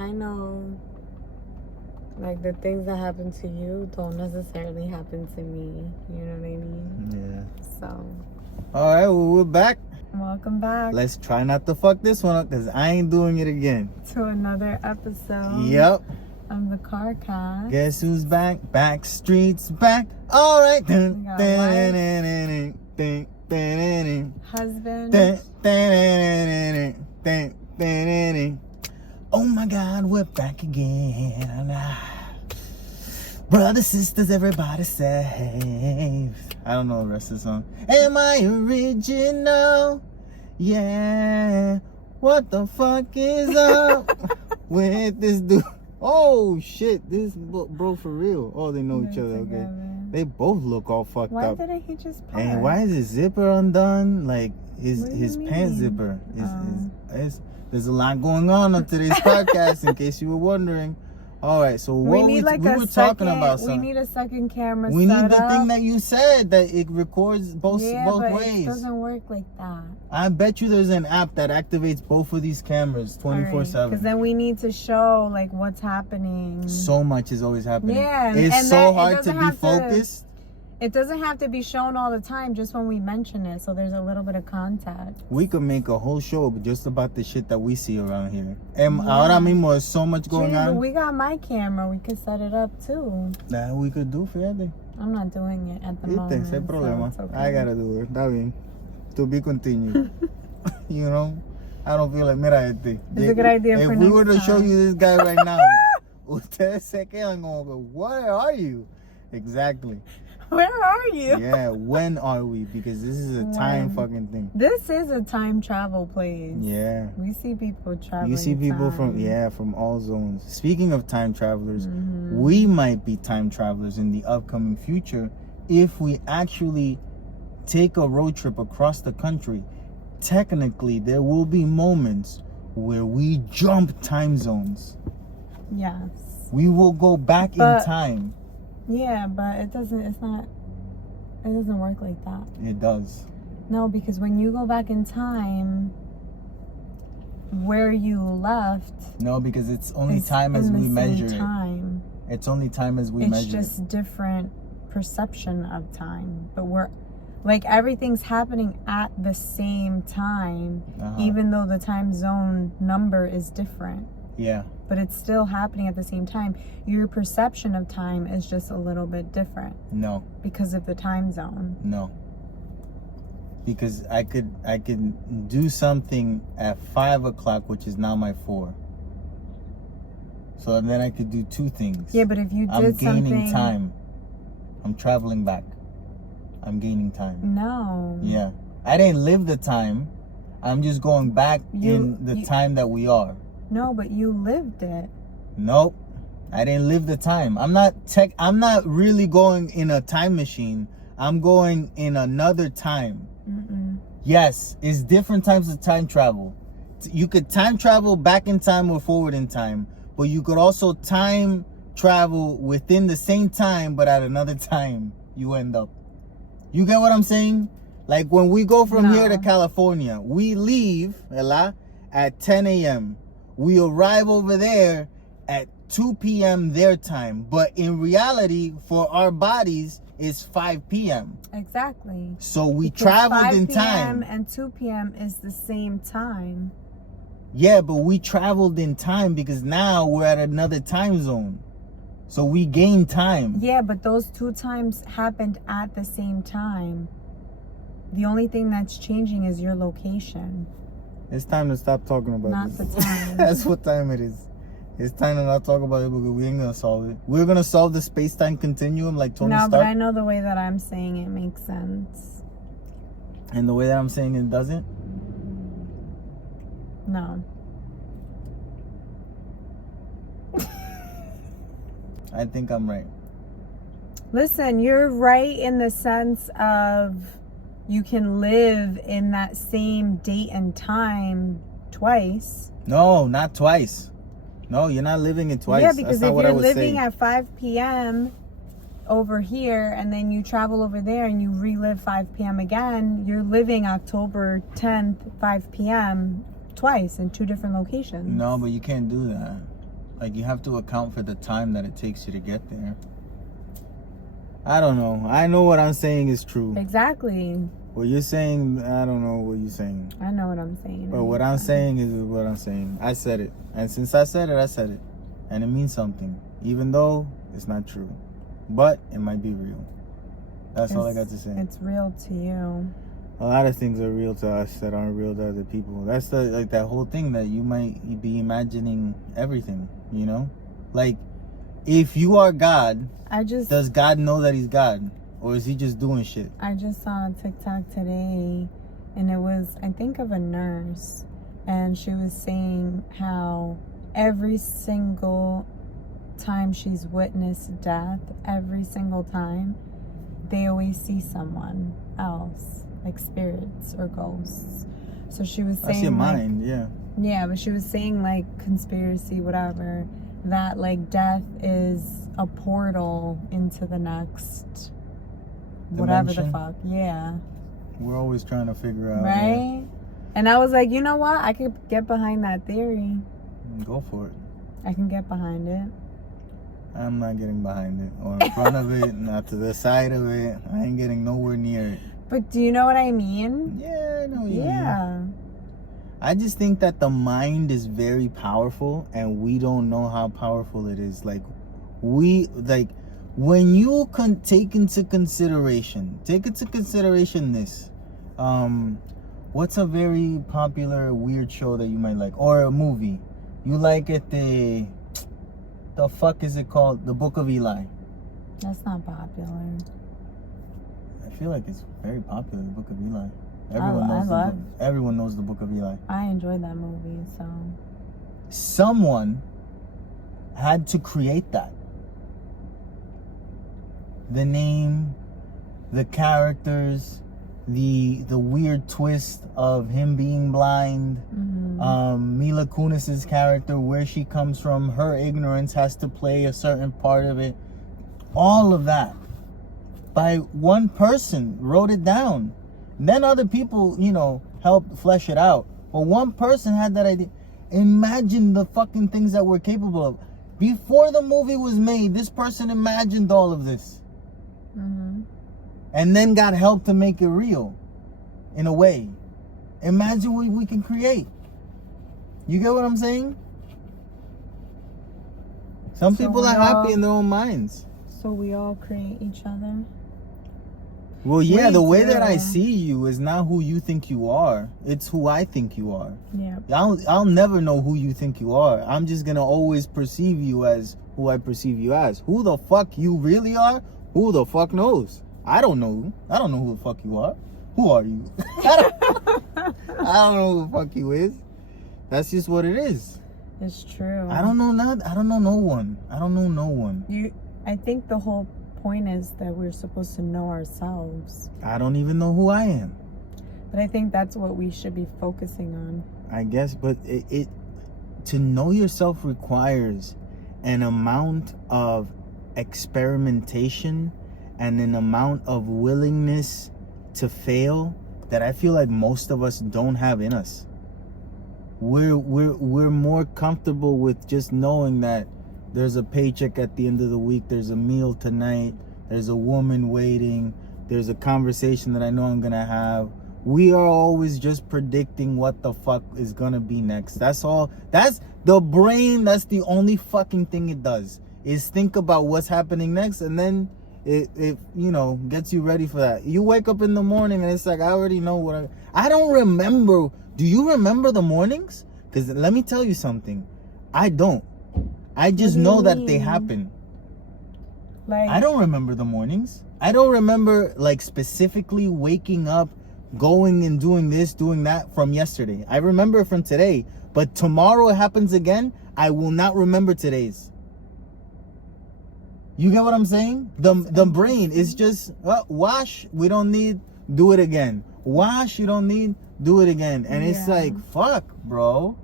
I know, like, the things that happen to you don't necessarily happen to me. You know what I mean? Yeah. So. All right, well, we're back. Welcome back. Let's try not to fuck this one up because I ain't doing it again. To another episode. Yep. Of the CarCast. Guess who's back? Back streets back. All right. Husband. Oh my God, we're back again. Brothers, sisters, everybody safe. I don't know the rest of the song. Am I original? Yeah. What the fuck is up with this dude? Oh shit, this bro for real. Oh, they know each other, okay. They both look all fucked up. Why didn't he just part? And why is his zipper undone? Like his pants zipper is there's a lot going on today's podcast in case you were wondering. All right, so what we were talking about something. We need a second camera. We need the thing that you said that it records both ways. It doesn't work like that. I bet you there's an app that activates both of these cameras 24/7. Because then we need to show like what's happening. So much is always happening. Yeah, it's so hard to be focused. It doesn't have to be shown all the time, just when we mention it, so there's a little bit of contact. We could make a whole show just about the shit that we see around here. Ahora mismo there's so much going on. We got my camera. We could set it up too. That we could do, fíjate. I'm not doing it at the moment. Sin problema. So okay. I gotta do it. Está bien. To be continued. You know? I don't feel like, mira este. It's a good idea for next time. If we were to show you this guy right now, ustedes se quedan como, where are you? Exactly. Where are you? Yeah, when are we? Because this is a time fucking thing. This is a time travel place. Yeah. We see people traveling. You see people from all zones. Speaking of time travelers, we might be time travelers in the upcoming future if we actually take a road trip across the country. Technically, there will be moments where we jump time zones. Yes. We will go back in time. Yeah, but it doesn't work like that. It does. No, because when you go back in time, where you left. No, because it's only time as we measure it. It's only time as we measure it. It's just different perception of time. But like everything's happening at the same time, even though the time zone number is different. Yeah. But it's still happening at the same time. Your perception of time is just a little bit different. No. Because of the time zone. No. Because I could do something at 5 o'clock, which is now my 4. So then I could do 2 things. Yeah, but if you did something... I'm gaining time. I'm traveling back. I'm gaining time. No. Yeah. I didn't live the time. I'm just going back in the time that we are. No, but you lived it. Nope. I didn't live the time. I'm not really going in a time machine. I'm going in another time. Yes, it's different types of time travel. You could time travel back in time or forward in time, but you could also time travel within the same time, but at another time you end up. You get what I'm saying? Like when we go from here to California, we leave at 10 a.m. We arrive over there at 2 p.m. their time. But in reality, for our bodies, it's 5 p.m. Exactly. So we traveled in time. 5 p.m. and 2 p.m. is the same time. Yeah, but we traveled in time because now we're at another time zone. So we gained time. Yeah, but those 2 times happened at the same time. The only thing that's changing is your location. It's time to stop talking about this. Not the time. That's what time it is. It's time to not talk about it because we ain't gonna solve it. We're gonna solve the space-time continuum like Tony Stark. No, but I know the way that I'm saying it makes sense. And the way that I'm saying it doesn't? No. I think I'm right. Listen, you're right in the sense of you can live in that same date and time twice. No, not twice. No, you're not living it twice. Yeah, because if you're living at 5 p.m. over here and then you travel over there and you relive 5 p.m. again, you're living October 10th, 5 p.m. twice in 2 different locations. No, but you can't do that. Like, you have to account for the time that it takes you to get there. I don't know. I know what I'm saying is true. Exactly. What you're saying, I don't know what you're saying. I know what I'm saying. But what I'm saying is what I'm saying. I said it. And since I said it, I said it. And it means something. Even though it's not true. But it might be real. That's all I got to say. It's real to you. A lot of things are real to us that aren't real to other people. That's that whole thing that you might be imagining everything, you know? Like, if you are God, does God know that he's God? Or is he just doing shit? I just saw a TikTok today, and it was, I think, of a nurse. And she was saying how every single time she's witnessed death, every single time, they always see someone else, like spirits or ghosts. So she was saying, that's your mind, yeah. Yeah, but she was saying, like, conspiracy, whatever, that, like, death is a portal into the next whatever the fuck. Yeah. We're always trying to figure out. Right? And I was like, you know what? I could get behind that theory. Go for it. I can get behind it. I'm not getting behind it. Or in front of it, not to the side of it. I ain't getting nowhere near it. But do you know what I mean? Yeah, I know what you mean. Yeah. I just think that the mind is very powerful, and we don't know how powerful it is. Like, when you can take into consideration this. What's a very popular weird show that you might like, or a movie you like? It the fuck is it called? The Book of Eli. That's not popular. I feel like it's very popular. The Book of Eli. Everyone knows the Book of Eli. I enjoyed that movie. So someone had to create that. The name, the characters, the weird twist of him being blind, Mila Kunis's character, where she comes from, her ignorance has to play a certain part of it. All of that by one person wrote it down. Then other people, helped flesh it out. But one person had that idea. Imagine the fucking things that we're capable of. Before the movie was made, this person imagined all of this. And then got help to make it real, in a way. Imagine what we can create. You get what I'm saying? Some people are happy in their own minds. So we all create each other? Well, yeah, the way that I see you is not who you think you are. It's who I think you are. Yeah. I'll never know who you think you are. I'm just going to always perceive you as who I perceive you as. Who the fuck you really are? Who the fuck knows? I don't know. I don't know who the fuck you are. Who are you? I don't know who the fuck you is. That's just what it is. It's true. I don't know no one. I don't know no one. I think the whole point is that we're supposed to know ourselves. I don't even know who I am. But I think that's what we should be focusing on. I guess, but it to know yourself requires an amount of experimentation and an amount of willingness to fail that I feel like most of us don't have in us. We're more comfortable with just knowing that there's a paycheck at the end of the week, there's a meal tonight, there's a woman waiting, there's a conversation that I know I'm gonna have. We are always just predicting what the fuck is gonna be next. That's all. That's the brain. That's the only fucking thing it does, is think about what's happening next, and then it gets you ready for that. You wake up in the morning and it's like, I already know what I don't remember. Do you remember the mornings? Because let me tell you something. I don't. I just know that they happen. Like, I don't remember the mornings. I don't remember, like, specifically waking up, going and doing this, doing that from yesterday. I remember from today. But tomorrow it happens again, I will not remember today's. You get what I'm saying? The brain is just, wash, we don't need, do it again. Wash, you don't need, do it again. And it's like, fuck, bro.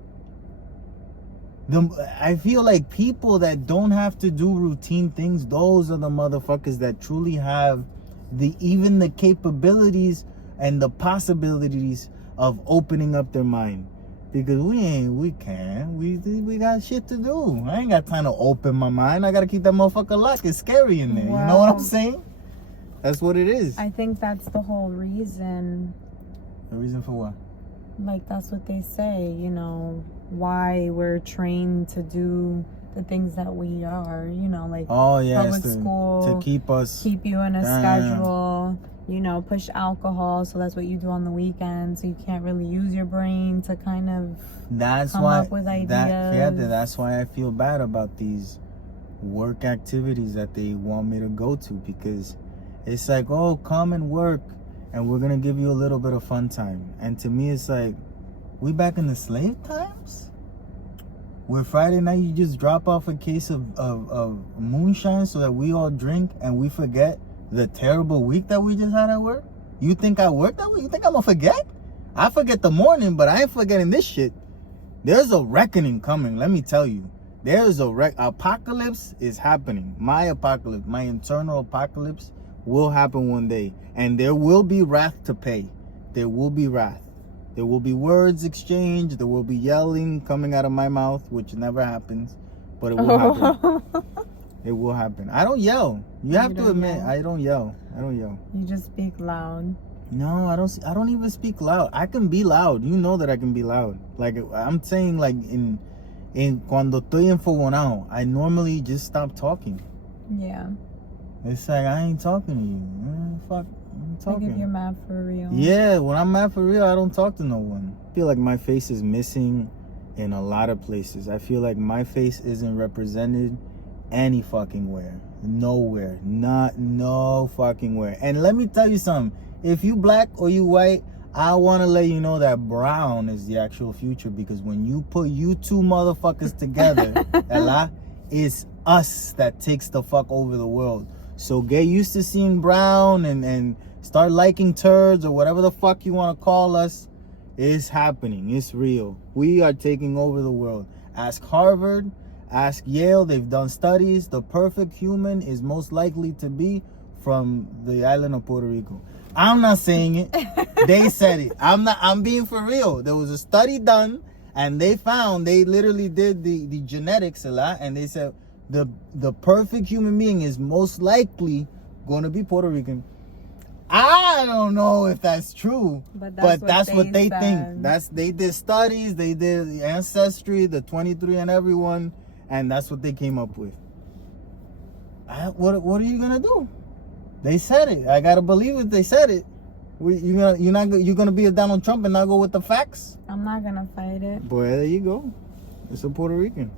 I feel like people that don't have to do routine things, those are the motherfuckers that truly have even the capabilities and the possibilities of opening up their mind. Because we got shit to do. I ain't got time to open my mind. I gotta keep that motherfucker locked. It's scary in there. Well, you know what I'm saying? That's what it is. I think that's the whole reason. The reason for what? Like, that's what they say, you know, why we're trained to do the things that we are, you know, like public school, to keep you in a schedule, you know, push alcohol, so that's what you do on the weekend, so you can't really use your brain to kind of come up with ideas. That's why I feel bad about these work activities that they want me to go to, because it's like, oh, come and work and we're gonna give you a little bit of fun time. And to me, it's like, we back in the slave times, where Friday night you just drop off a case of moonshine so that we all drink and we forget the terrible week that we just had at work. You think I work that way? You think I'm gonna forget? I forget the morning, but I ain't forgetting this shit. There's a reckoning coming, let me tell you. There's a apocalypse is happening. My apocalypse, my internal apocalypse will happen one day. And there will be wrath to pay. There will be wrath. There will be words exchanged. There will be yelling coming out of my mouth, which never happens. But it will happen. It will happen. I don't yell. You have to admit, I don't yell. You just speak loud. No, I don't even speak loud. I can be loud. You know that I can be loud. Like, I'm saying, like, in cuando estoy enfogonado, I normally just stop talking. Yeah. It's like, I ain't talking to you. Fuck, I'm talking. Like if you're mad for real. Yeah, when I'm mad for real, I don't talk to no one. I feel like my face is missing in a lot of places. I feel like my face isn't represented any fucking where. Nowhere. No fucking where. And let me tell you something. If you black or you white, I want to let you know that brown is the actual future, because when you put you two motherfuckers together, Ella, it's us that takes the fuck over the world. So get used to seeing brown and start liking turds or whatever the fuck you want to call us. It's happening. It's real. We are taking over the world. Ask Harvard, ask Yale. They've done studies. The perfect human is most likely to be from the island of Puerto Rico. I'm not saying it. They said it. I'm being for real. There was a study done and they literally did the genetics a lot, and they said the perfect human being is most likely going to be Puerto Rican. I don't know if that's true, but that's what they think. They did studies, they did the ancestry, the 23 and everyone, and that's what they came up with. What are you gonna do? They said it. I gotta believe it. They said it. You're gonna be a Donald Trump and not go with the facts? I'm not gonna fight it. Boy, there you go. It's a Puerto Rican.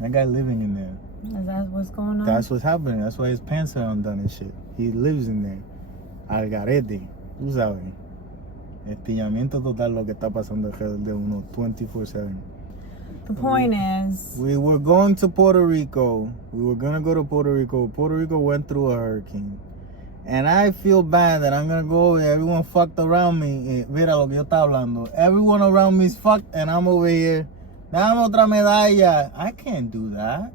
That guy living in there. Is that what's going on? That's what's happening. That's why his pants are undone and shit. He lives in there. Al garete. Tú sabes. Estillamiento total lo que está pasando de uno 24/7. The point is, we were going to Puerto Rico. We were gonna go to Puerto Rico. Puerto Rico went through a hurricane. And I feel bad that I'm gonna go over there. Everyone fucked around me. Mira lo que yo estaba hablando. Everyone around me is fucked and I'm over here. Dame otra medalla. I can't do that.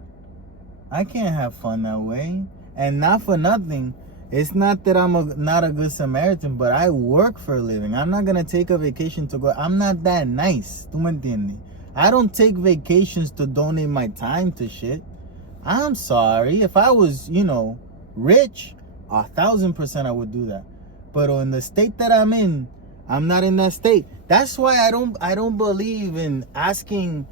I can't have fun that way. And not for nothing. It's not that I'm not a good Samaritan, but I work for a living. I'm not gonna take a vacation to go. I'm not that nice. ¿Tú me entiendes? I don't take vacations to donate my time to shit. I'm sorry. If I was, rich, 1,000% I would do that. But in the state that I'm in, I'm not in that state. That's why I don't believe in asking,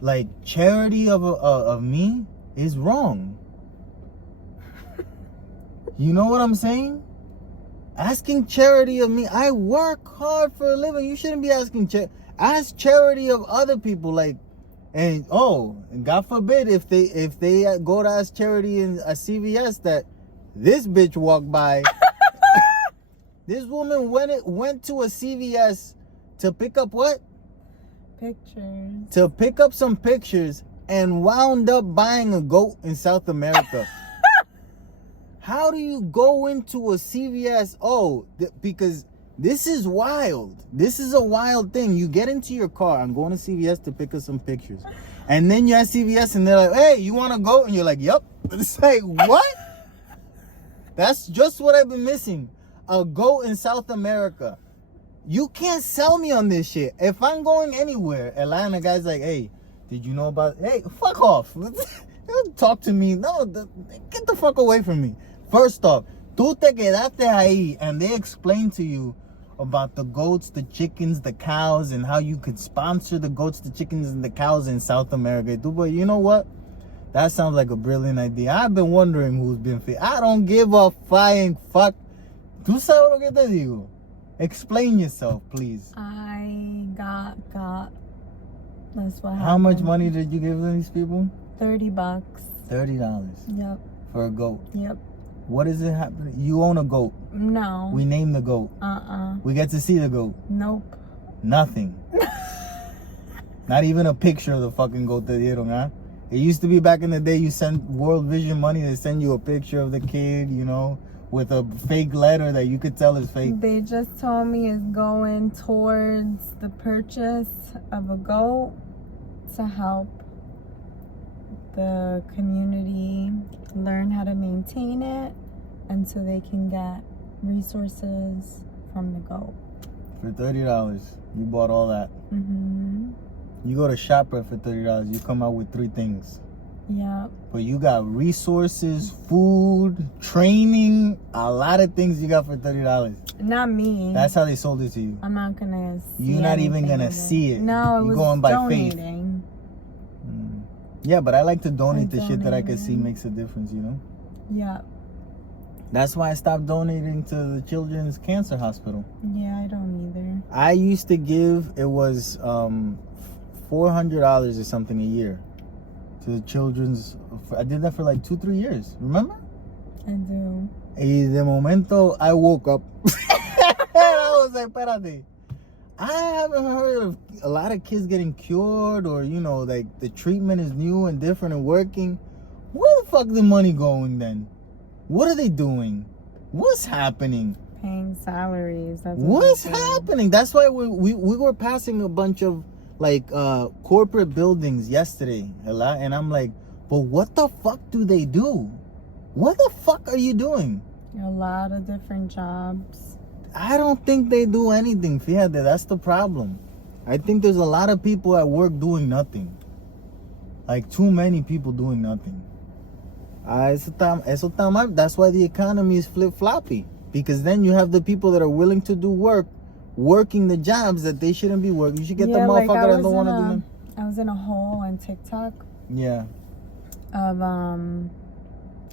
like, charity of me is wrong. You know what I'm saying? Asking charity of me. I work hard for a living. You shouldn't be asking charity. Ask charity of other people, like, and God forbid if they go to ask charity in a CVS that this bitch walked by. This woman went to a CVS to pick up what? Pictures. To pick up some pictures and wound up buying a goat in South America. How do you go into a CVS? Because this is wild. This is a wild thing. You get into your car. I'm going to CVS to pick up some pictures. And then you're at CVS and they're like, hey, you want to go? And you're like, yep. It's like, what? That's just what I've been missing. A goat in South America. You can't sell me on this shit. If I'm going anywhere, Atlanta guy's like, hey, did you know about... Hey, fuck off. Don't talk to me. No, get the fuck away from me. First off, tú te quedaste ahí and they explained to you about the goats, the chickens, the cows, and how you could sponsor the goats, the chickens, and the cows in South America. But you know what? That sounds like a brilliant idea. I've been wondering who's been fit. I don't give a flying fuck. ¿Tú sabes lo que te digo? Explain yourself, please. I got. That's what happened. How much money did you give these people? $30. $30. Yep. For a goat. Yep. What is it happening? You own a goat. No. We name the goat. We get to see the goat. Nope. Nothing. Not even a picture of the fucking goat te dieron, huh? It used to be back in the day, you sent World Vision money, they send you a picture of the kid, you know, with a fake letter that you could tell is fake. They just told me it's going towards the purchase of a goat to help the community learn how to maintain it, and so they can get resources from the goat. For $30, you bought all that. Mm-hmm. You go to ShopRite for $30, you come out with 3 things. Yeah. But you got resources, food, training, a lot of things you got for $30. Not me. That's how they sold it to you. I'm not gonna see You're not even anything gonna of it. see it. No, it You're was going by donating. faith. Yeah, but I like to donate the shit that I can see donating. makes a difference, you know? Yeah. That's why I stopped donating to the Children's Cancer Hospital. Yeah, I don't either. I used to give, it was $400 or something a year to the children's. I did that for like 2-3 years. Remember? I do. Y de momento, I woke up. And I was like, espérate. I haven't heard of a lot of kids getting cured, or, you know, like the treatment is new and different and working. Where the fuck the money going then? What are they doing? What's happening? Paying salaries. That's What's they're doing. happening? That's why we were passing a bunch of like corporate buildings yesterday, and I'm like, but what the fuck do they do? What the fuck are you doing? A lot of different jobs. I don't think they do anything. Fíjate, that's the problem. I think there's a lot of people at work doing nothing. Like too many people doing nothing. Eso está mal. That's why the economy is flip-floppy. Because then you have the people that are willing to do work, working the jobs that they shouldn't be working. You should get the motherfucker that don't want to do them. I was in a hole on TikTok. Yeah. Of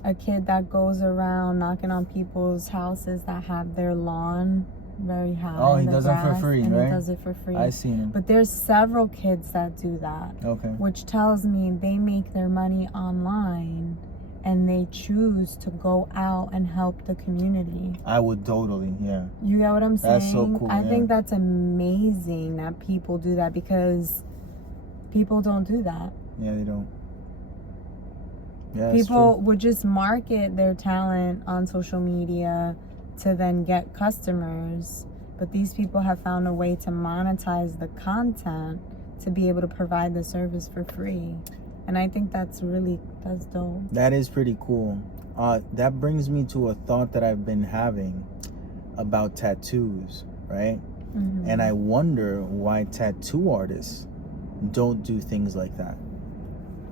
a kid that goes around knocking on people's houses that have their lawn very high. Oh, he does it for free, and right? He does it for free. I seen him. But there's several kids that do that. Okay. Which tells me they make their money online and they choose to go out and help the community. I would totally, yeah. You get what I'm saying? That's so cool. I yeah. think that's amazing that people do that, because people don't do that. Yeah, they don't. Yeah, People would just market their talent on social media to then get customers. But these people have found a way to monetize the content to be able to provide the service for free. And I think that's dope. That is pretty cool. That brings me to a thought that I've been having about tattoos, right? Mm-hmm. And I wonder why tattoo artists don't do things like that.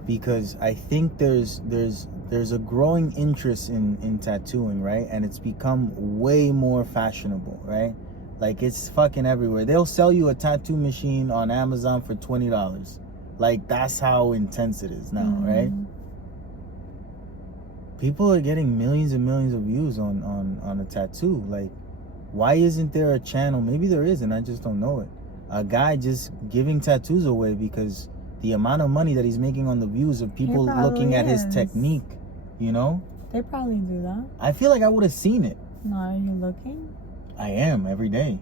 Because I think there's a growing interest in tattooing, right? And it's become way more fashionable, right? Like it's fucking everywhere. They'll sell you a tattoo machine on Amazon for $20. Like that's how intense it is now, Mm-hmm. right? People are getting millions and millions of views on a tattoo. Like, why isn't there a channel? Maybe there is, and I just don't know it. A guy just giving tattoos away because the amount of money that he's making on the views of people looking at his technique, you know? They probably do that. I feel like I would have seen it. No, are you looking? I am every day.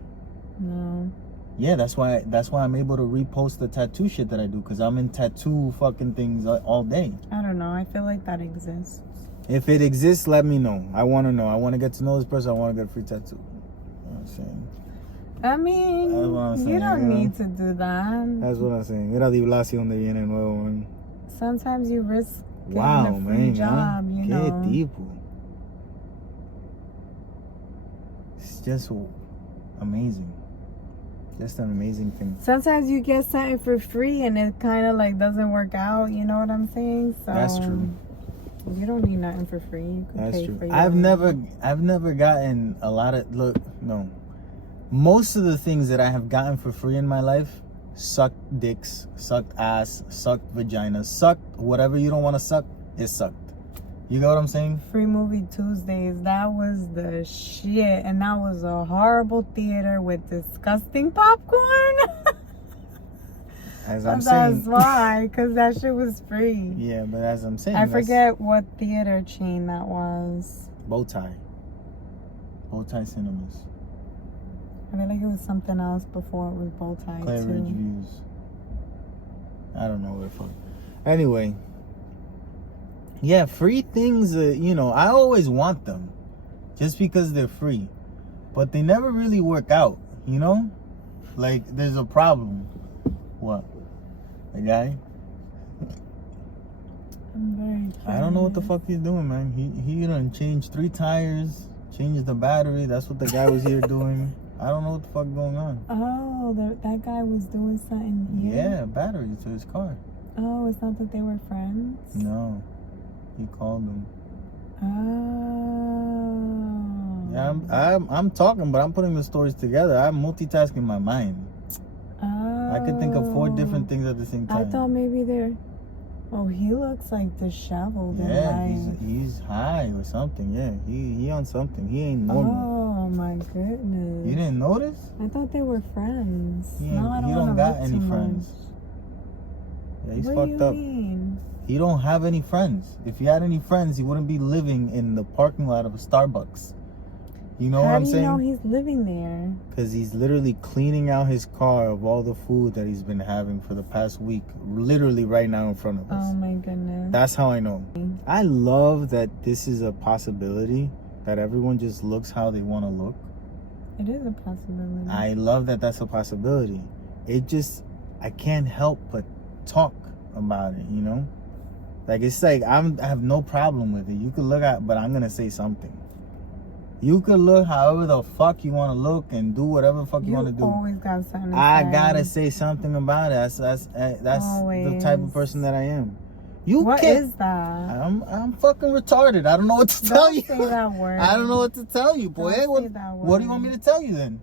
No. Yeah, that's why I'm able to repost the tattoo shit that I do, because I'm in tattoo fucking things all day. I don't know. I feel like that exists. If it exists, let me know. I want to know. I want to get to know this person. I want to get a free tattoo. You know what I'm saying? I mean, That's what I'm saying, you don't you know? need to do that. That's what I'm saying. Mira Di Blasio donde viene nuevo, man. Sometimes you risk getting Wow, a free man. job, you know. Qué tipo. It's just amazing. Just an amazing thing. Sometimes you get something for free and it kind of like doesn't work out. You know what I'm saying? So That's true. You don't need nothing for free. You can That's pay true. for your I've never gotten a lot of most of the things that I have gotten for free in my life, sucked dicks, sucked ass, sucked vaginas, sucked whatever you don't want to suck, it sucked. You get what I'm saying? Free movie Tuesdays, that was the shit. And that was a horrible theater with disgusting popcorn. As I'm saying. That's why, because that shit was free. Yeah, but as I'm saying. I forget what theater chain that was. Bowtie Cinemas. I feel like it was something else before it was Bowtie Claridge too. Views. I don't know where the fuck. Anyway. Yeah, free things, I always want them. Just because they're free. But they never really work out, you know? Like, there's a problem. What? The guy? I'm very curious. I don't know what the fuck he's doing, man. He done changed 3 tires, changed the battery. That's what the guy was here doing. I don't know what the fuck going on. Oh, that guy was doing something here? Yeah, battery to his car. Oh, it's not that they were friends? No. He called him. Oh. Yeah, I'm talking, but I'm putting the stories together. I'm multitasking my mind. Oh. I could think of 4 different things at the same time. I thought maybe they're... Oh, he looks like disheveled. Yeah, he's high or something. Yeah, he on something. He ain't normal. Oh my goodness. You didn't notice? I thought they were friends. He No, I don't got any friends. Much. Yeah, he's What fucked do you up. mean? He don't have any friends. If he had any friends, he wouldn't be living in the parking lot of a Starbucks. You know what I'm saying? How do you know he's living there? Because he's literally cleaning out his car of all the food that he's been having for the past week. Literally right now in front of us. Oh my goodness. That's how I know. I love that this is a possibility. That everyone just looks how they want to look. It is a possibility. I love that that's a possibility. I can't help but talk about it, you know? Like, it's like, I have no problem with it. You could look at, but I'm going to say something. You could look however the fuck you want to look and do whatever the fuck you want to do. You always got something to I say. gotta say something about it. That's the type of person that I am. What is that? I'm fucking retarded. I don't know what to tell you. Don't say that word. I don't know what to tell you, boy. Don't say that word. What do you want me to tell you then?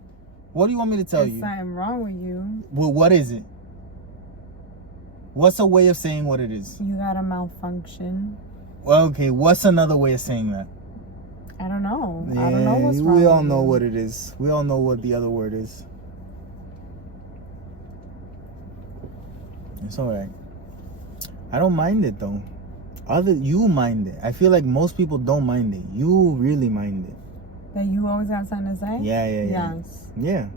What do you want me to tell you? There's something wrong with you. Well, what is it? What's a way of saying what it is? You got a malfunction. Well, okay. What's another way of saying that? I don't know. Yeah, I don't know what's wrong. We all know what it is. We all know what the other word is. It's alright. I don't mind it though. You mind it. I feel like most people don't mind it. You really mind it. That you always got something to say? Yeah. Yes. Yeah.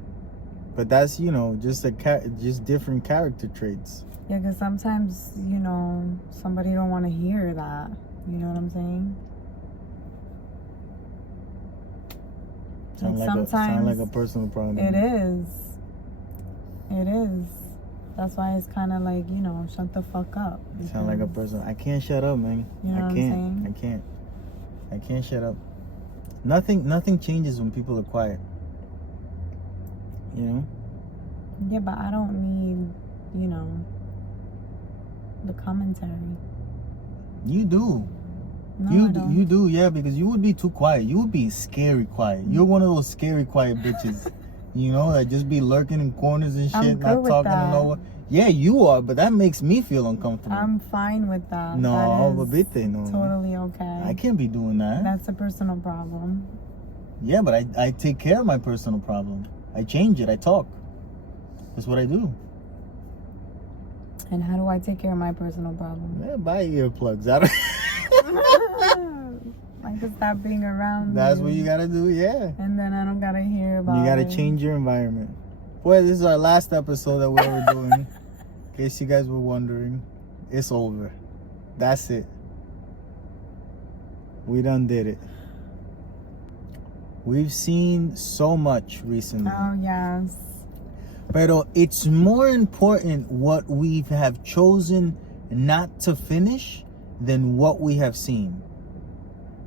But that's, just different character traits. Yeah, because sometimes, somebody don't want to hear that. You know what I'm saying? Sound like a personal problem. It is. That's why it's kind of like, shut the fuck up. Sound like a person. I can't shut up, man. You know what I'm saying? I can't shut up. Nothing changes when people are quiet. You know? Yeah, but I don't need, the commentary. You do. No, you I do, don't. you do, yeah, because you would be too quiet. You would be scary quiet. You're one of those scary quiet bitches, that just be lurking in corners and shit, I'm not good talking with to that. no one. Yeah, you are, but that makes me feel uncomfortable. I'm fine with that. No, That but is no. totally okay. I can't be doing that. That's a personal problem. Yeah, but I take care of my personal problem. I change it. I talk. That's what I do. And how do I take care of my personal problem? Yeah, buy earplugs. I don't. I can stop being around. That's you. what you gotta do. Yeah. And then I don't gotta hear about. You gotta it. change your environment. Boy, this is our last episode that we're ever doing. In case you guys were wondering, it's over. That's it. We done did it. We've seen so much recently. Oh yes. But it's more important what we have chosen not to finish than what we have seen.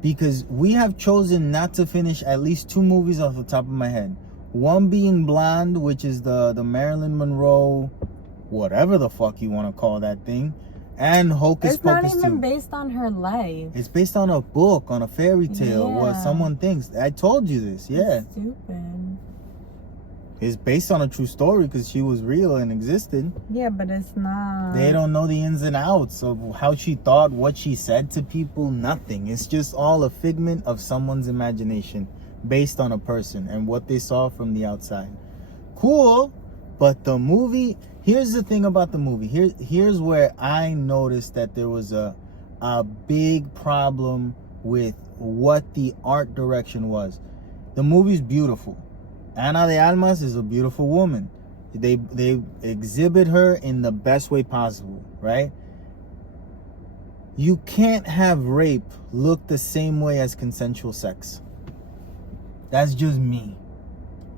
Because we have chosen not to finish at least 2 movies off the top of my head. One being Blonde, which is the Marilyn Monroe, whatever the fuck you want to call that thing, and Hocus Pocus 2. It's not even based on her life. It's based on a book, on a fairy tale, what someone thinks. I told you this, yeah. It's stupid. It's based on a true story because she was real and existed. Yeah, but it's not. They don't know the ins and outs of how she thought, what she said to people, nothing. It's just all a figment of someone's imagination based on a person and what they saw from the outside. Cool, but the movie, here's the thing about the movie. Here's where I noticed that there was a big problem with what the art direction was. The movie's beautiful. Ana de Almas is a beautiful woman. They exhibit her in the best way possible, right? You can't have rape look the same way as consensual sex. That's just me.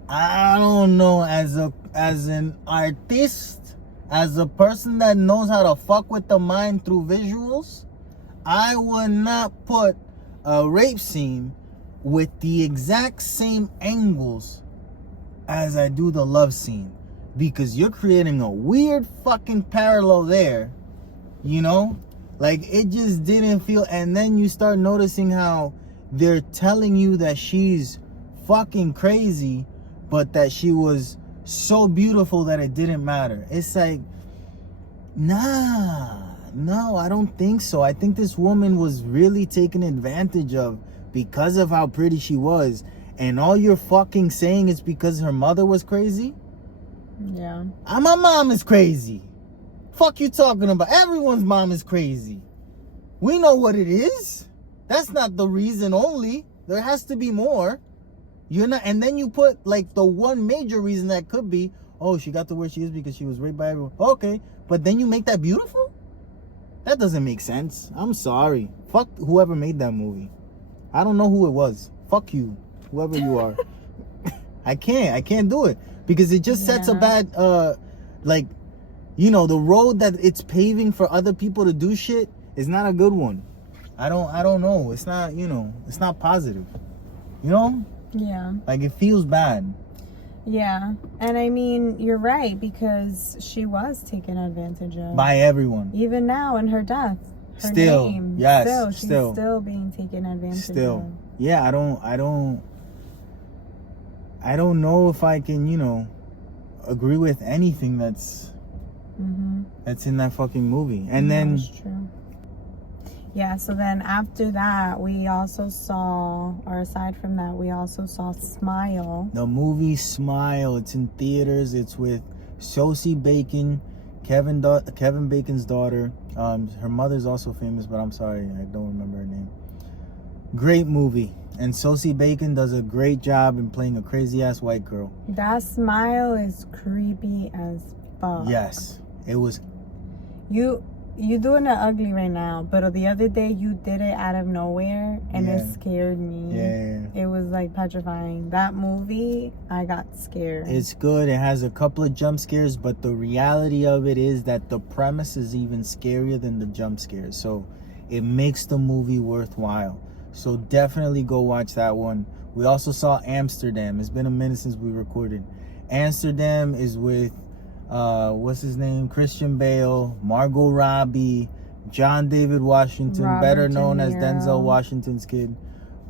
I don't know, as an artist, as a person that knows how to fuck with the mind through visuals, I would not put a rape scene with the exact same angles as I do the love scene, because you're creating a weird fucking parallel there, you know? Like, it just didn't feel. And then you start noticing how they're telling you that she's fucking crazy, but that she was so beautiful that it didn't matter. It's like, no, I don't think so. I think this woman was really taken advantage of because of how pretty she was. And all you're fucking saying is because her mother was crazy? Yeah. My mom is crazy. Fuck you talking about? Everyone's mom is crazy. We know what it is. That's not the reason only. There has to be more. You're not, and then you put like the one major reason that could be, oh, she got to where she is because she was raped by everyone. Okay, but then you make that beautiful? That doesn't make sense. I'm sorry. Fuck whoever made that movie. I don't know who it was. Fuck you, whoever you are. I can't do it because it just sets a bad like, you know, the road that it's paving for other people to do shit is not a good one. I don't know. It's not, you know, it's not positive. You know? Yeah. Like, it feels bad. Yeah. And I mean, you're right, because she was taken advantage of. By everyone. Even now in her death. Her still. name. Yes. She's still being taken advantage of. Yeah, I don't know if I can, you know, agree with anything that's in that fucking movie. And then that's true. Yeah, so then after that, we also saw, or aside from that, we also saw Smile. The movie Smile. It's in theaters. It's with Sosie Bacon, Kevin Bacon's daughter. Her mother's also famous, but I'm sorry, I don't remember her name. Great movie. And Sosie Bacon does a great job in playing a crazy-ass white girl. That Smile is creepy as fuck. Yes. It was... You doing it ugly right now, but the other day you did it out of nowhere and it scared me. Yeah. It was like petrifying. That movie, I got scared. It's good. It has a couple of jump scares, but the reality of it is that the premise is even scarier than the jump scares. So it makes the movie worthwhile. So definitely go watch that one. We also saw Amsterdam. It's been a minute since we recorded. Amsterdam is with what's his name? Christian Bale, Margot Robbie, John David Washington, better known as Denzel Washington's kid,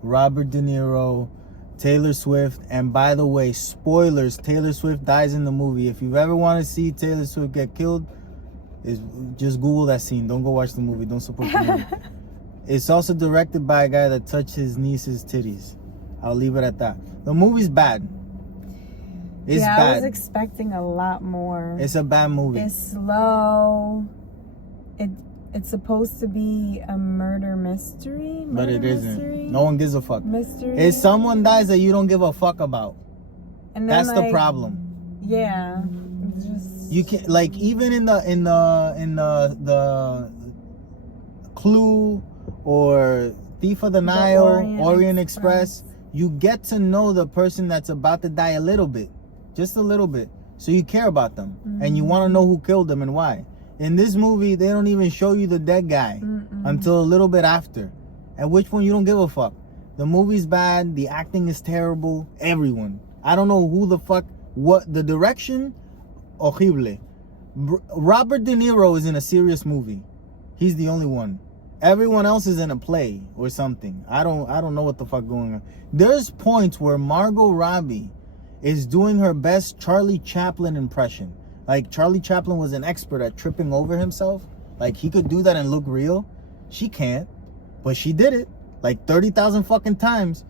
Robert De Niro, Taylor Swift, and by the way, spoilers, Taylor Swift dies in the movie. If you ever want to see Taylor Swift get killed, just Google that scene. Don't go watch the movie. Don't support the movie. It's also directed by a guy that touched his niece's titties. I'll leave it at that. The movie's bad. It's bad. I was expecting a lot more. It's a bad movie. It's slow. It's supposed to be a murder mystery. But it isn't. No one gives a fuck. Mystery. It's someone dies that you don't give a fuck about. And then, that's the problem. Yeah. It's just... You can, like, even in the Clue or Thief of the Nile, Orient Express, you get to know the person that's about to die a little bit. Just a little bit. So you care about them. And you want to know who killed them and why. In this movie, they don't even show you the dead guy until a little bit after. At which point you don't give a fuck. The movie's bad. The acting is terrible. Everyone. I don't know who the fuck, what the direction, horrible. Robert De Niro is in a serious movie. He's the only one. Everyone else is in a play or something. I don't know what the fuck going on. There's points where Margot Robbie is doing her best Charlie Chaplin impression. Like Charlie Chaplin was an expert at tripping over himself. Like he could do that and look real. She can't, but she did it like 30,000 fucking times.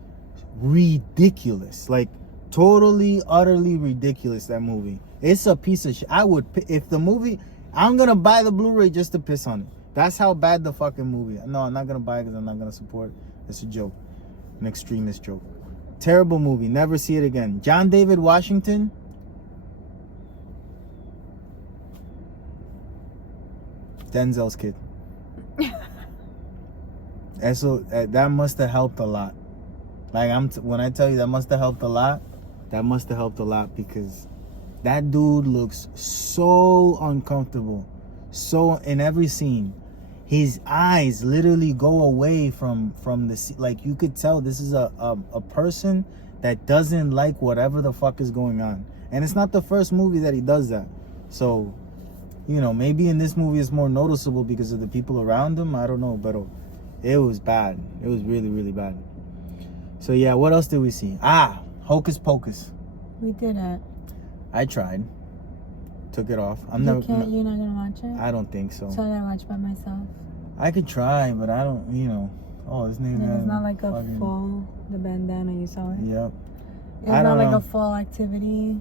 Ridiculous. Like totally, utterly ridiculous, that movie. It's a piece of shit. I would, if the movie, I'm gonna buy the Blu-ray just to piss on it. That's how bad the fucking movie. No, I'm not gonna buy it because I'm not gonna support. It's a joke, an extremist joke. Terrible movie. Never see it again. John David Washington. Denzel's kid. And so that must have helped a lot. Like when I tell you that must have helped a lot, that must have helped a lot because that dude looks so uncomfortable. So in every scene, his eyes literally go away from the, like you could tell this is a person that doesn't like whatever the fuck is going on. And it's not the first movie that he does that. So, you know, maybe in this movie it's more noticeable because of the people around him. I don't know, but it was bad. It was really, really bad. So yeah, what else did we see? Hocus Pocus. We did it. I tried. Took it off. You're not gonna watch it? I don't think so. So I gotta watch by myself. I could try, but I don't, you know. Oh, his name is not like a full, the bandana, you saw it? Yep. It's not like a full activity.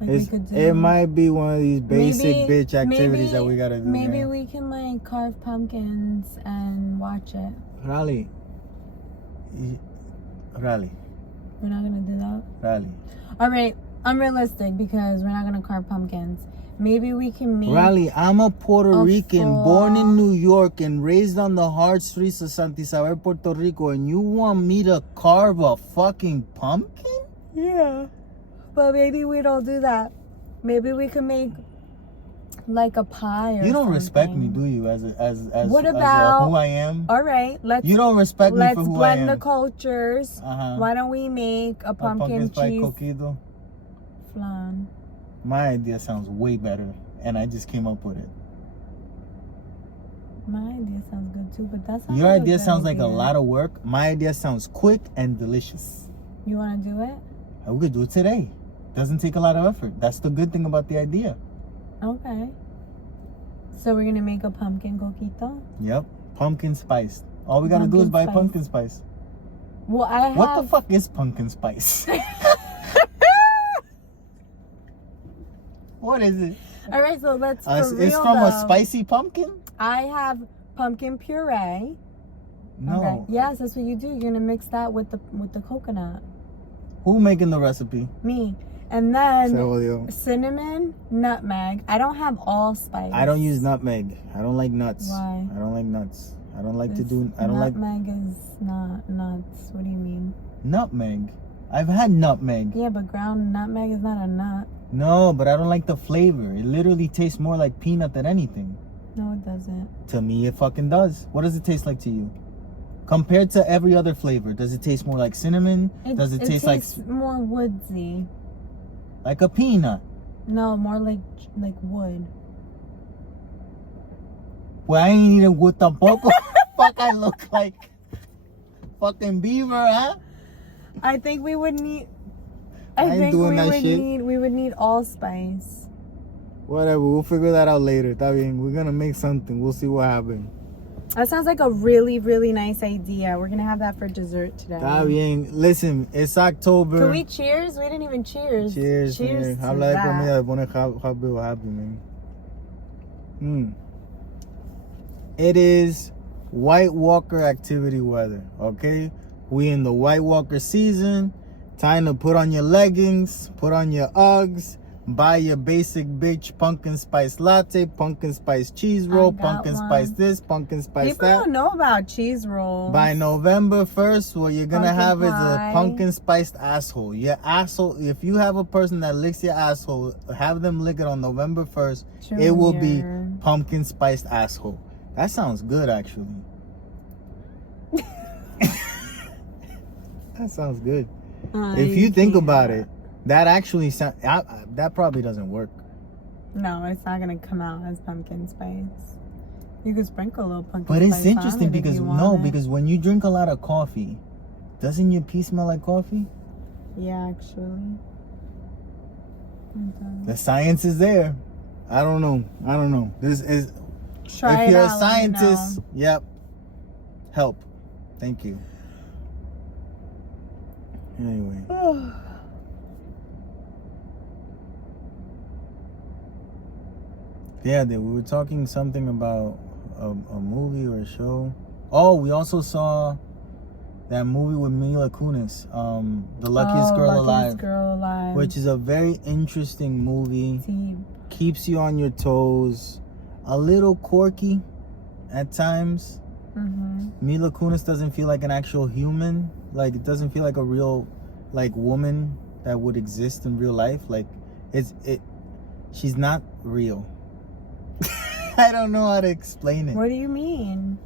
Like we could do. It might be one of these basic bitch activities that we gotta do. Maybe we can like carve pumpkins and watch it. Rally. We're not gonna do that? Rally. Alright, unrealistic because we're not gonna carve pumpkins. Maybe we can make... Rally, I'm a Puerto Rican, born in New York and raised on the hard streets of Santa Isabel, Puerto Rico, and you want me to carve a fucking pumpkin? Yeah. But maybe we don't do that. Maybe we can make like a pie or something. You don't respect me, do you, as what about who I am? All right, you don't respect me for who I am. Let's blend the cultures. Why don't we make a pumpkin cheese coquido? Flan. My idea sounds way better, and I just came up with it. My idea sounds good too, but that's your idea sounds like a lot of work. My idea sounds quick and delicious. You want to do it? We could do it today. Doesn't take a lot of effort. That's the good thing about the idea. Okay. So we're gonna make a pumpkin coquito? Yep. Pumpkin spice. All we gotta do is buy pumpkin spice. Well, What the fuck is pumpkin spice? What is it? All right, so let's it's from a spicy pumpkin? I have pumpkin puree. No. Okay. Yes, that's what you do. You're gonna mix that with the coconut. Who making the recipe? Me. And then cinnamon, nutmeg. I don't have allspice. I don't use nutmeg. I don't like nuts. Why? I don't like nuts. I don't like Nutmeg is not nuts. What do you mean? Nutmeg? I've had nutmeg. Yeah, but ground nutmeg is not a nut. No, but I don't like the flavor. It literally tastes more like peanut than anything. No, it doesn't. To me, it fucking does. What does it taste like to you? Compared to every other flavor, does it taste more like cinnamon? Does it taste like more woodsy? Like a peanut? No, more like wood. Well, I ain't eating wood tampoco. Fuck, I look like fucking beaver, huh? I think we would need. We would need allspice. Whatever, we'll figure that out later. Está bien, we're gonna make something. We'll see what happens. That sounds like a really, really nice idea. We're gonna have that for dessert today. Está bien. Listen, it's October. Can we cheers? We didn't even cheers. Cheers. Cheers. Habla de comida, pone happy, man. It is White Walker activity weather, okay? We in the White Walker season. Time to put on your leggings, put on your Uggs, buy your basic bitch pumpkin spice latte, pumpkin spice cheese roll, pumpkin spice this, pumpkin spice that. People don't know about cheese rolls. By November 1st, what you're gonna have is a pumpkin spiced asshole. Your asshole, if you have a person that licks your asshole, have them lick it on November 1st. Junior. It will be pumpkin spiced asshole. That sounds good, actually. That sounds good. If you think about it, That actually that probably doesn't work. No, it's not gonna come out as pumpkin spice. You could sprinkle a little pumpkin but spice. But it's interesting because because when you drink a lot of coffee, doesn't your pee smell like coffee? Yeah, actually. The science is there. I don't know. This is. Try if it you're out, a scientist, yep. Help. Thank you. Anyway. Yeah, we were talking something about a movie or a show. Oh, we also saw that movie with Mila Kunis, The Luckiest Girl Alive, which is a very interesting movie. Keeps you on your toes, a little quirky at times. Mila Kunis doesn't feel like an actual human. Like, it doesn't feel like a real, like, woman that would exist in real life. Like, she's not real. I don't know how to explain it. What do you mean?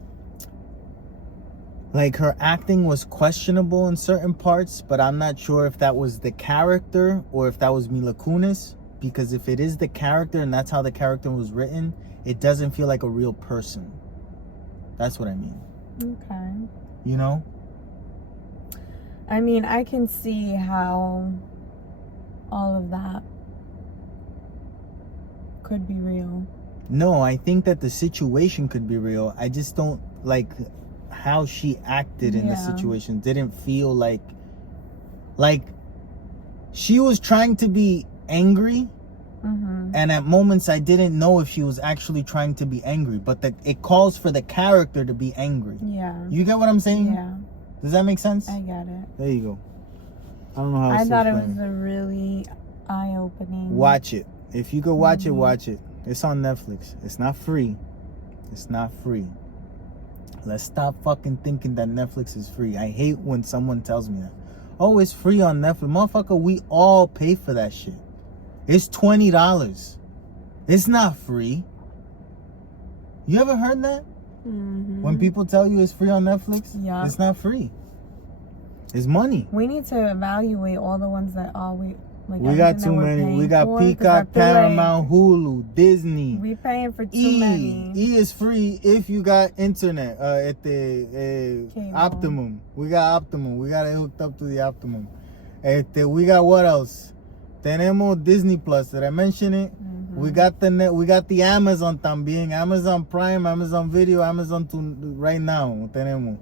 Like, her acting was questionable in certain parts, but I'm not sure if that was the character or if that was Mila Kunis. Because if it is the character and that's how the character was written, it doesn't feel like a real person. That's what I mean. Okay. You know? I mean, I can see how all of that could be real. No, I think that the situation could be real. I just don't like how she acted in the situation. Didn't feel like she was trying to be angry, and at moments I didn't know if she was actually trying to be angry, but it calls for the character to be angry. Yeah. You get what I'm saying? Yeah. Does that make sense? I get it. There you go. I don't know how I thought it was a really eye-opening. Watch it. If you could watch it, watch it. It's on Netflix. It's not free. It's not free. Let's stop fucking thinking that Netflix is free. I hate when someone tells me that. Oh, it's free on Netflix. Motherfucker, we all pay for that shit. It's $20. It's not free. You ever heard that? When people tell you it's free on Netflix? Yeah. It's not free. It's money. We need to evaluate all the ones that we got too many. We got Peacock, Paramount, Hulu, Disney. We paying for too many. E is free if you got internet at the Optimum. We got Optimum. We got it hooked up to the Optimum. We got what else? Tenemos Disney Plus. Did I mention it? We got the Amazon también. Amazon Prime, Amazon Video, Amazon right now. Tenemos.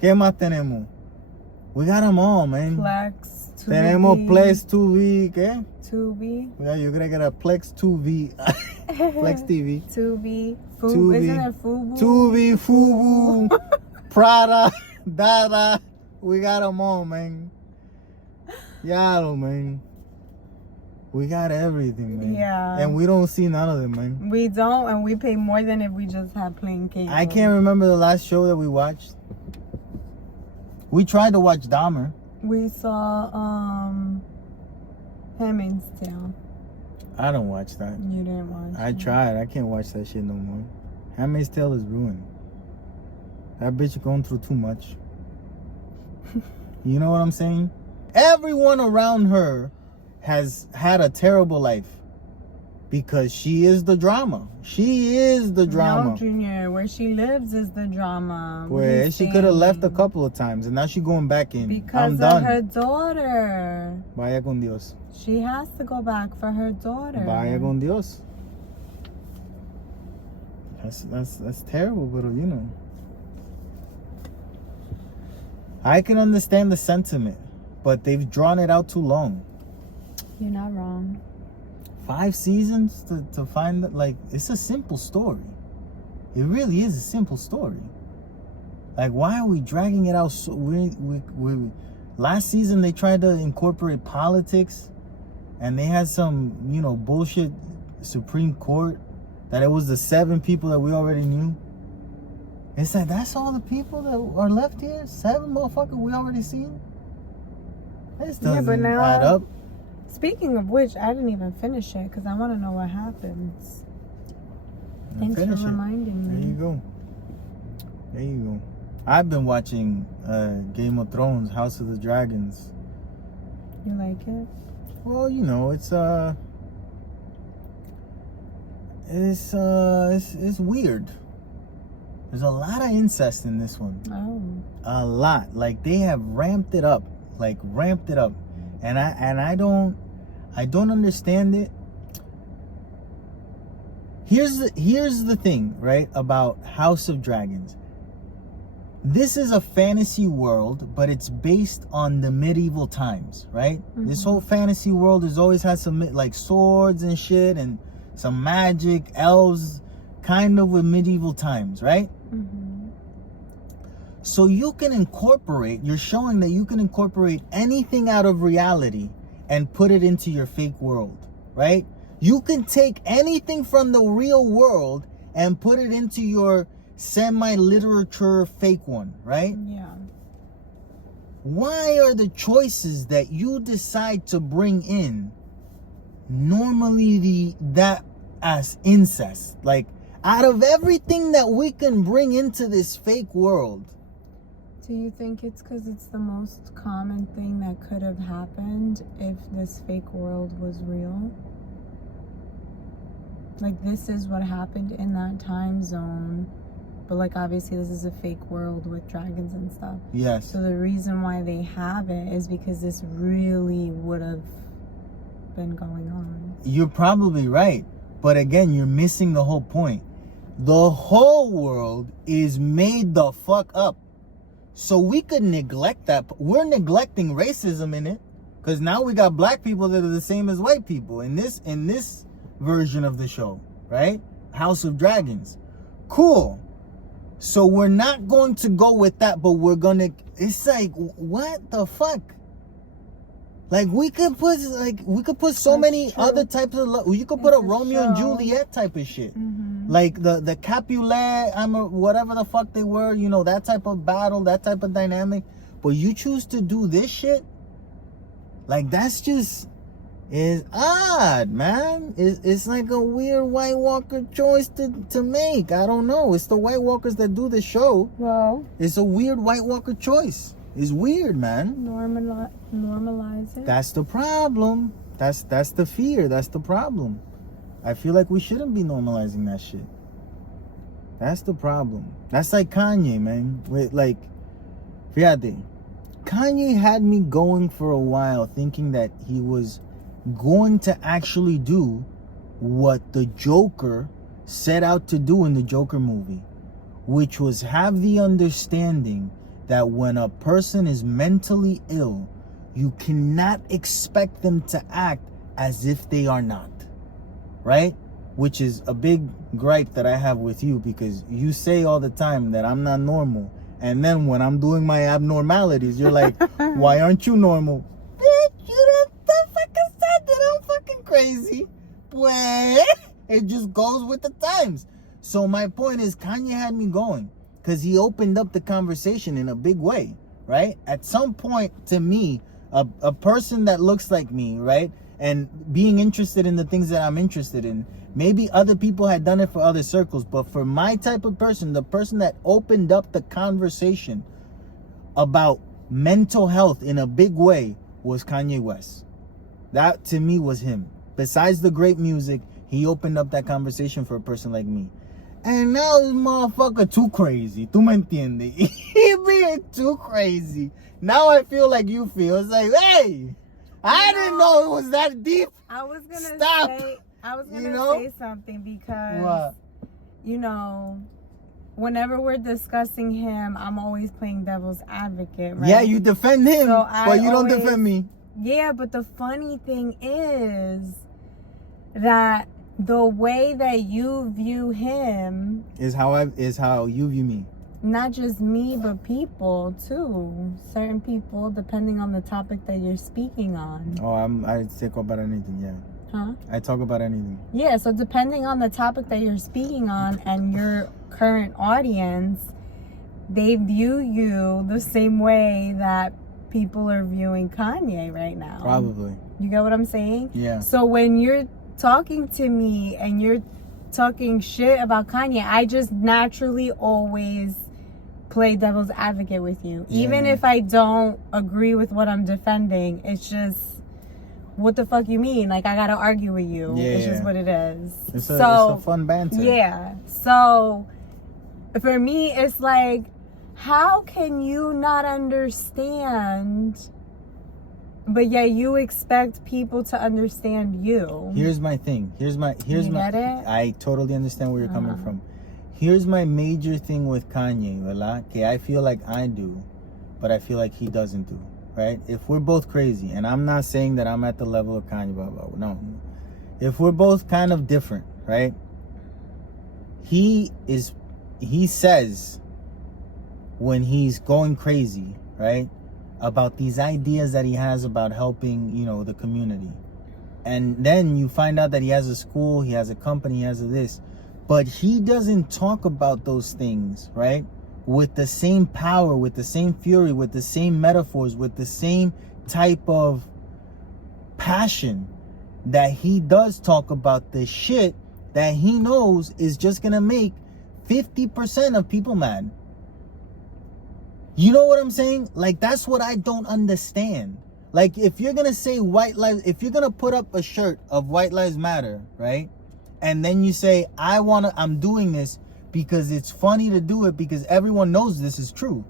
¿Qué más tenemos? We got them all, man. Plex. Tenemos Plex 2V, ¿qué? 2V. Yeah, you're gonna get a Plex 2V. Plex TV. 2V. Fubu. Isn't it Fubu? 2V, Fubu, Prada, Dada. We got them all, man. Yalo, man. We got everything, man. Yeah. And we don't see none of them, man. We don't, and we pay more than if we just had plain cable. I can't remember the last show that we watched. We tried to watch Dahmer. We saw Handmaid's Tale. I don't watch that. You didn't watch I tried. I can't watch that shit no more. Handmaid's Tale is ruined. That bitch going through too much. You know what I'm saying? Everyone around her has had a terrible life because she is the drama. She is the drama. No, Junior. Where she lives is the drama. Where she could have left a couple of times and now she's going back in. Because of her daughter. Vaya con Dios. She has to go back for her daughter. Vaya con Dios. That's terrible, but you know. I can understand the sentiment, but they've drawn it out too long. You're not wrong. 5 seasons to find that, like, it's a simple story. It really is a simple story. Like, why are we dragging it out so we last season they tried to incorporate politics and they had some, bullshit Supreme Court that it was the 7 people that we already knew. It's like, that's all the people that are left here? 7 motherfuckers we already seen? This doesn't add up. Speaking of which, I didn't even finish it because I want to know what happens. Thanks for reminding me. There you go. I've been watching Game of Thrones, House of the Dragons. You like it? Well, you know, it's weird. There's a lot of incest in this one. Oh. A lot. Like, they have ramped it up. And I don't understand it. Here's the thing, right, about House of Dragons. This is a fantasy world, but it's based on the medieval times, right? Mm-hmm. This whole fantasy world has always had some like swords and shit and some magic, elves, kind of with medieval times, right? Mm-hmm. So you're showing that you can incorporate anything out of reality and put it into your fake world, right? You can take anything from the real world and put it into your semi-literature fake one, right? Yeah. Why are the choices that you decide to bring in normally that as incest? Like, out of everything that we can bring into this fake world. Do you think it's because it's the most common thing that could have happened if this fake world was real? Like, this is what happened in that time zone. But, like, obviously this is a fake world with dragons and stuff. Yes. So the reason why they have it is because this really would have been going on. You're probably right. But again, you're missing the whole point. The whole world is made the fuck up. So we could neglect that. We're neglecting racism in it. Because now we got black people that are the same as white people in this version of the show, right? House of Dragons. Cool. So we're not going to go with that, but we're gonna. It's like, what the fuck? Like, we could put so many other types of love. You could put a Romeo and Juliet type of shit. Mm-hmm. Like the Capulet, whatever the fuck they were, you know, that type of battle, that type of dynamic. But you choose to do this shit? Like, that's just is odd, man. It's like a weird White Walker choice to make. I don't know. It's the White Walkers that do the show. Well, it's a weird White Walker choice. It's weird, man. Normalize it. That's the problem. That's the fear. That's the problem. I feel like we shouldn't be normalizing that shit. That's the problem. That's like Kanye, man. Fíjate, Kanye had me going for a while thinking that he was going to actually do what the Joker set out to do in the Joker movie, which was have the understanding that when a person is mentally ill, you cannot expect them to act as if they are not, right? Which is a big gripe that I have with you, because you say all the time that I'm not normal, and then when I'm doing my abnormalities, you're like, why aren't you normal? Bitch, you don't fucking said that I'm fucking crazy. Pues, it just goes with the times. So my point is, Kanye had me going because he opened up the conversation in a big way, right? At some point, to me, a person that looks like me, right, and being interested in the things that I'm interested in, maybe other people had done it for other circles, but for my type of person, the person that opened up the conversation about mental health in a big way was Kanye West. That, to me, was him. Besides the great music, he opened up that conversation for a person like me. And now this motherfucker too crazy. ¿Tú me entiendes? He being too crazy. Now I feel like you feel. It's like, hey, I didn't know it was that deep. I was gonna say something because, what? You know, whenever we're discussing him, I'm always playing devil's advocate, right? Yeah, you defend him, so but you don't defend me. Yeah, but the funny thing is that the way that you view him is how you view me. Not just me, but people too. Certain people, depending on the topic that you're speaking on. Oh, I talk about anything, yeah. Huh? I talk about anything. Yeah, so depending on the topic that you're speaking on and your current audience, they view you the same way that people are viewing Kanye right now. Probably. You get what I'm saying? Yeah. So when you're talking to me and you're talking shit about Kanye, I just naturally always play devil's advocate with you. Even if I don't agree with what I'm defending, it's just what the fuck you mean? Like, I gotta argue with you. Yeah. It's just what it is. It's a fun banter. Yeah. So, for me, it's like, how can you not understand, but yet you expect people to understand you? Here's my thing. Here's my. Get it? I totally understand where you're coming from. Here's my major thing with Kanye, ¿verdad? Que I feel like I do, but I feel like he doesn't do. Right? If we're both crazy, and I'm not saying that I'm at the level of Kanye, blah, blah, blah. No. If we're both kind of different, right? He says when he's going crazy, right? About these ideas that he has about helping, the community. And then you find out that he has a school, he has a company, he has a this. But he doesn't talk about those things, right? With the same power, with the same fury, with the same metaphors, with the same type of passion that he does talk about the shit that he knows is just gonna make 50% of people mad. You know what I'm saying? Like, that's what I don't understand. Like, if you're gonna say if you're gonna put up a shirt of White Lives Matter, right? And then you say, I'm doing this because it's funny to do it because everyone knows this is true.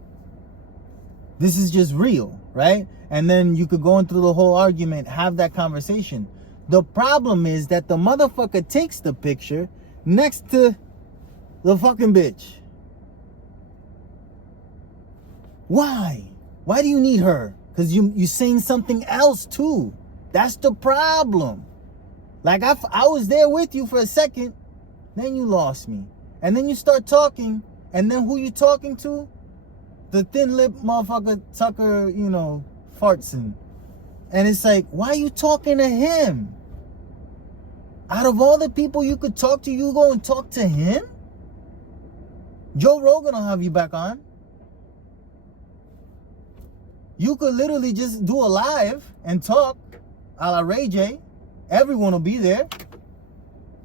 This is just real, right? And then you could go into the whole argument, have that conversation. The problem is that the motherfucker takes the picture next to the fucking bitch. Why? Why do you need her? Because you're saying something else too. That's the problem. Like, I was there with you for a second, then you lost me. And then you start talking, and then who you talking to? The thin-lipped motherfucker Tucker, farts in. And it's like, why are you talking to him? Out of all the people you could talk to, you go and talk to him? Joe Rogan will have you back on. You could literally just do a live and talk a la Ray J. Everyone will be there.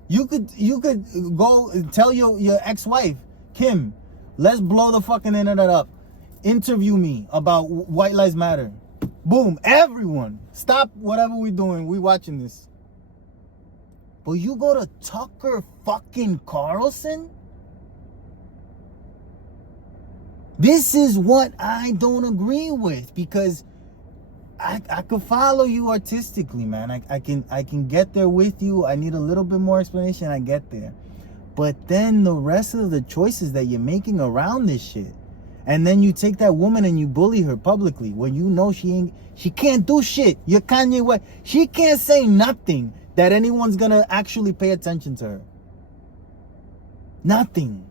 You could go and tell your ex-wife, Kim, let's blow the fucking internet up. Interview me about White Lives Matter. Boom, everyone. Stop whatever we're doing. We watching this. But you go to Tucker fucking Carlson? This is what I don't agree with, because I could follow you artistically, man. I can get there with you. I need a little bit more explanation. I get there. But then the rest of the choices that you're making around this shit, and then you take that woman and you bully her publicly when you know she can't do shit. You're Kanye West. She can't say nothing that anyone's gonna actually pay attention to her. Nothing.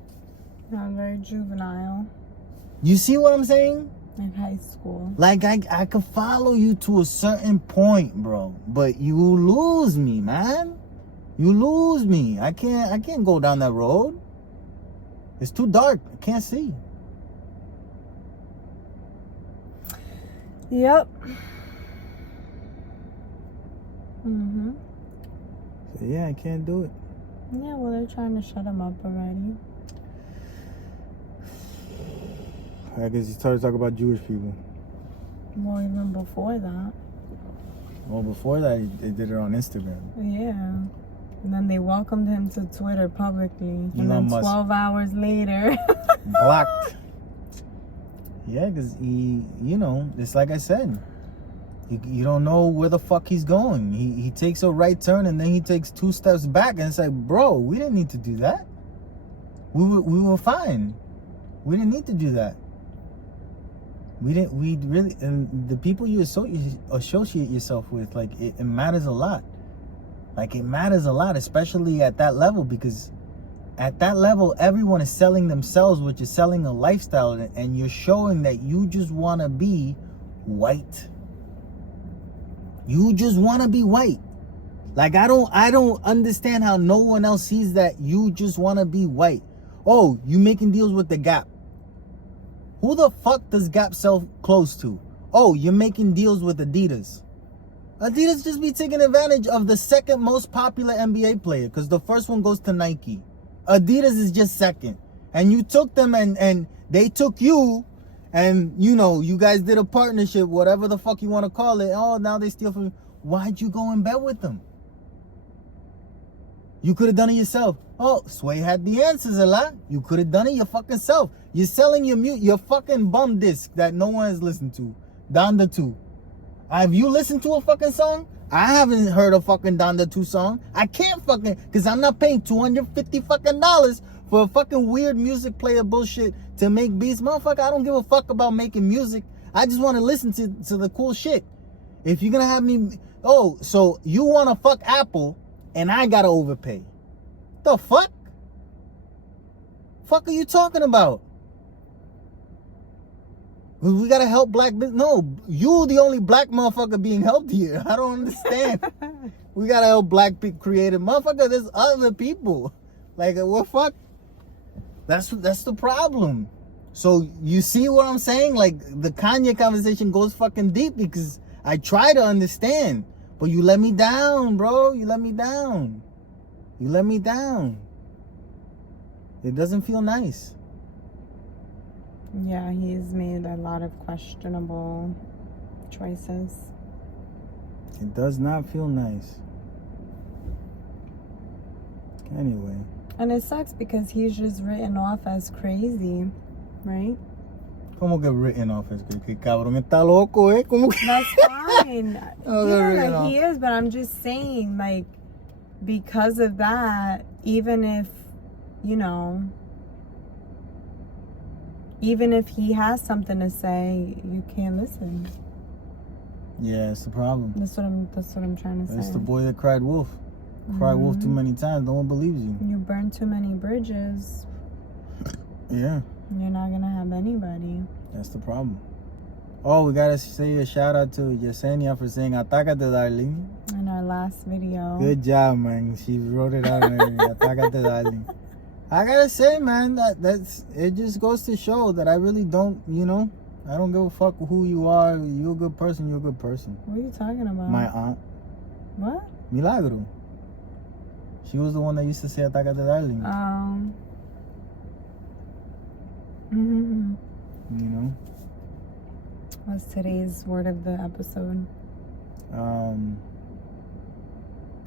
Not very juvenile. You see what I'm saying? Like high school. Like, I could follow you to a certain point, bro. But you lose me, man. You lose me. I can't go down that road. It's too dark. I can't see. Yep. Mm-hmm. So yeah, I can't do it. Yeah, well, they're trying to shut him up already. I guess he started talking about Jewish people. Well, even before that. Well, before that, they did it on Instagram. Yeah. And then they welcomed him to Twitter publicly. And then Musk. 12 hours later. Blocked. Yeah, because it's like I said. You don't know where the fuck he's going. He takes a right turn and then he takes 2 steps back. And it's like, bro, we didn't need to do that. We were fine. We didn't need to do that. We really, and the people you associate yourself with, like, it matters a lot. Like, it matters a lot, especially at that level, because at that level, everyone is selling themselves, which is selling a lifestyle, and you're showing that you just want to be white. You just want to be white. Like, I don't understand how no one else sees that you just want to be white. Oh, you making deals with the Gap. Who the fuck does Gap sell clothes to? Oh, you're making deals with Adidas. Adidas just be taking advantage of the second most popular NBA player, because the first one goes to Nike. Adidas is just second. And you took them and they took you, and you guys did a partnership, whatever the fuck you want to call it. Oh, now they steal from you. why'd you go in bed with them? You could have done it yourself. Oh, Sway had the answers a lot. You could have done it your fucking self. You're selling your fucking bum disc that no one has listened to. Donda 2. Have you listened to a fucking song? I haven't heard a fucking Donda 2 song. I can't fucking, because I'm not paying $250 fucking dollars for a fucking weird music player bullshit to make beats. Motherfucker, I don't give a fuck about making music. I just want to listen to the cool shit. If you're going to have me, oh, so you want to fuck Apple and I got to overpay. The fuck? Fuck are you talking about? We gotta help black business. No, you the only black motherfucker being helped here. I don't understand. We gotta help black creative motherfucker. There's other people. Like, what fuck? That's the problem. So you see what I'm saying? Like, the Kanye conversation goes fucking deep because I try to understand, but you let me down, bro. You let me down. You let me down. It doesn't feel nice. Yeah, he's made a lot of questionable choices. It does not feel nice. Anyway. And it sucks because he's just written off as crazy, right? ¿Cómo que written off as crazy? Que cabrón está loco, eh? ¿Cómo que? That's fine. Yeah, like he is, but I'm just saying, like, because of that, even if, you know, even if he has something to say, you can't listen. Yeah, it's the problem. That's what I'm trying to say. It's the boy that cried wolf. Cried wolf too many times. No one believes you. You burn too many bridges. Yeah. You're not gonna have anybody. That's the problem. Oh, we gotta say a shout out to Yesenia for saying "Atácate, darling" in our last video. Good job, man. She wrote it out and everything. "Atácate, darling." I gotta say, man, that's it. Just goes to show that I really don't, you know, I don't give a fuck who you are. You're a good person. You're a good person. What are you talking about? My aunt. What? Milagro. She was the one that used to say "Atácate, darling." You know. What's today's word of the episode?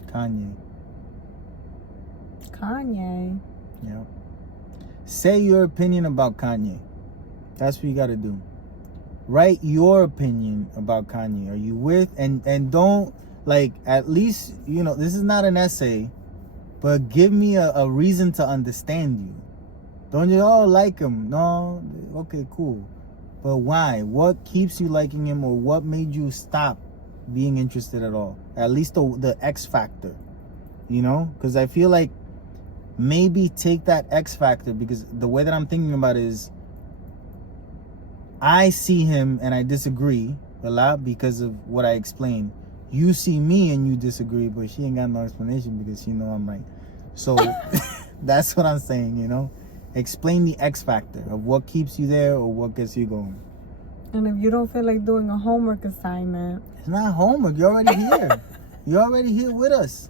Kanye. Kanye. Yeah. Say your opinion about Kanye. That's what you got to do. Write your opinion about Kanye. Are you with? And don't, like, at least, you know, this is not an essay, but give me a reason to understand you. Don't just, oh, like him. No, okay, cool. But why? What keeps you liking him, or what made you stop being interested at all? At least the X factor, you know? Because I feel like maybe take that X factor, because the way that I'm thinking about it is I see him and I disagree a lot because of what I explained. You see me and you disagree, but she ain't got no explanation because she know I'm right. So that's what I'm saying, you know? Explain the X factor of what keeps you there or what gets you going. And if you don't feel like doing a homework assignment, it's not homework. You're already here. You're already here with us.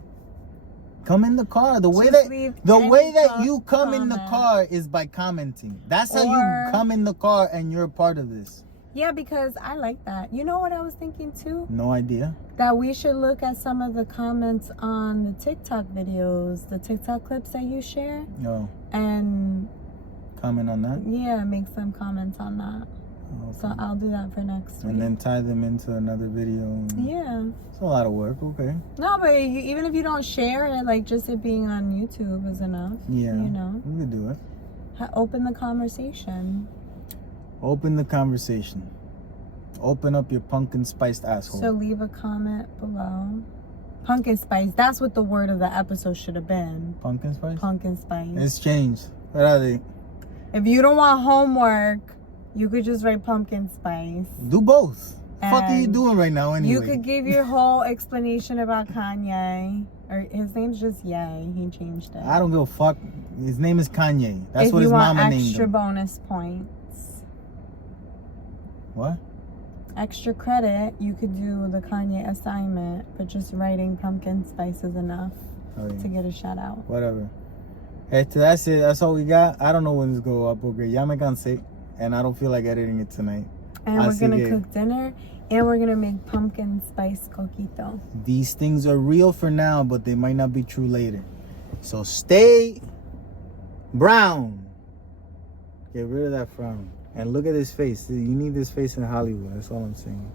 Come in the car. The way that you come in the car is by commenting. That's how you come in the car and you're a part of this. Yeah, because I like that. You know what I was thinking too? No idea. That we should look at some of the comments on the TikTok videos, the TikTok clips that you share. Oh. And comment on that? Yeah, make some comments on that. Okay. So I'll do that for next week. And then tie them into another video. Yeah. It's a lot of work, okay. No, but even if you don't share it, like just it being on YouTube is enough. Yeah. You know? We could do it. Open the conversation. Open the conversation. Open up your pumpkin spiced asshole. So leave a comment below. Pumpkin spice. That's what the word of the episode should have been. Pumpkin spice? Pumpkin spice. It's changed. What are they? If you don't want homework, you could just write pumpkin spice. Do both. What the fuck are you doing right now anyway? You could give your whole explanation about Kanye. Or his name's just Ye. He changed it. I don't give a fuck. His name is Kanye. That's what his mama named him. Extra bonus points. What? Extra credit, you could do the Kanye assignment, but just writing pumpkin spice is enough to get a shout out. Whatever. Hey, that's it. That's all we got. I don't know when this go up. Okay, ya me cansé, and I don't feel like editing it tonight. And we're gonna cook dinner, and we're gonna make pumpkin spice coquito. These things are real for now, but they might not be true later. So stay brown. Get rid of that frown. And look at his face. You need this face in Hollywood. That's all I'm saying.